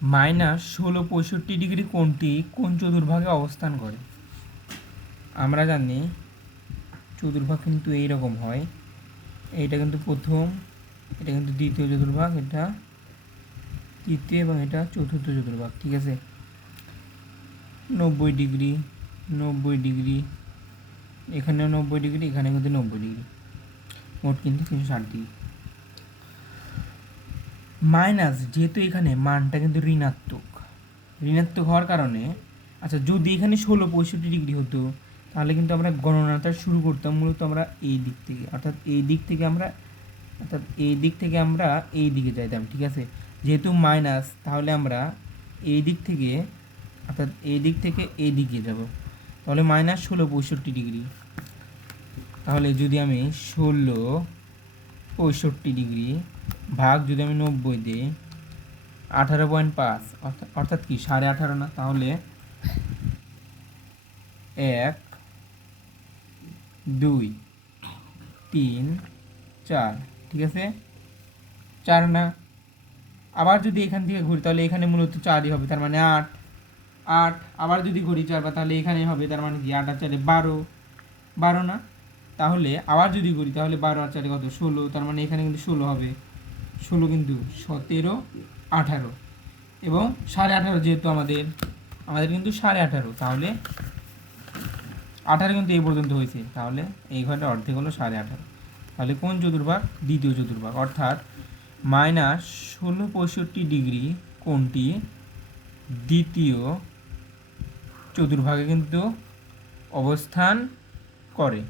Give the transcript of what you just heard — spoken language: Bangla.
-1665 কোণটি কোন চতুর্ভাগে অবস্থান করে? আমরা জানি চতুর্ভাগ কিন্তু এইরকম হয়, এইটা কিন্তু প্রথম, এটা কিন্তু দ্বিতীয় চতুর্ভাগ, এটা তৃতীয় এবং এটা চতুর্থ চতুর্ভাগ, ঠিক আছে। 90°, 90°, এখানেও 90°, এখানে কিন্তু 90°, মোট কিন্তু 360°। মাইনাস, যেহেতু এখানে মানটা কিন্তু ঋণাত্মক হওয়ার কারণে, আচ্ছা যদি এখানে 1665° হতো তাহলে কিন্তু আমরা গণনাটা শুরু করতাম মূলত আমরা এই দিক থেকে, অর্থাৎ এই দিক থেকে আমরা এই দিকে যাইতাম, ঠিক আছে। যেহেতু মাইনাস, তাহলে আমরা এই দিক থেকে এই দিকে যাব, তাহলে -1665°। তাহলে যদি আমি 1665° ভাগ যদি আমি 90 দিই, 18.5, অর্থাৎ কি 18.5 না, তাহলে 1 2 3 4, ঠিক আছে, 4 না। আবার যদি এখান থেকে ঘুরি তাহলে এখানে মূলত 4ই হবে, তার মানে 8। আবার যদি ঘুরি 4 তাহলে এখানেই হবে, তার মানে কি 8 আর 4 12 না। তাহলে আবার যদি করি তাহলে 12 আর 4 কত 16, তার মানে এখানে কিন্তু 16 হবে, 16 কিন্তু 17 18 এবং 18.5, যেহেতু আমাদের কিন্তু 18.5, তাহলে 18 কিন্তু এই পর্যন্ত হয়েছে, তাহলে এই ঘরটা অর্ধেক হলো 18.5। তাহলে কোন চতুর্ভাগ? দ্বিতীয় চতুর্ভাগ, অর্থাৎ -1665° কোণটি দ্বিতীয় চতুর্ভাগে কিন্তু অবস্থান করে।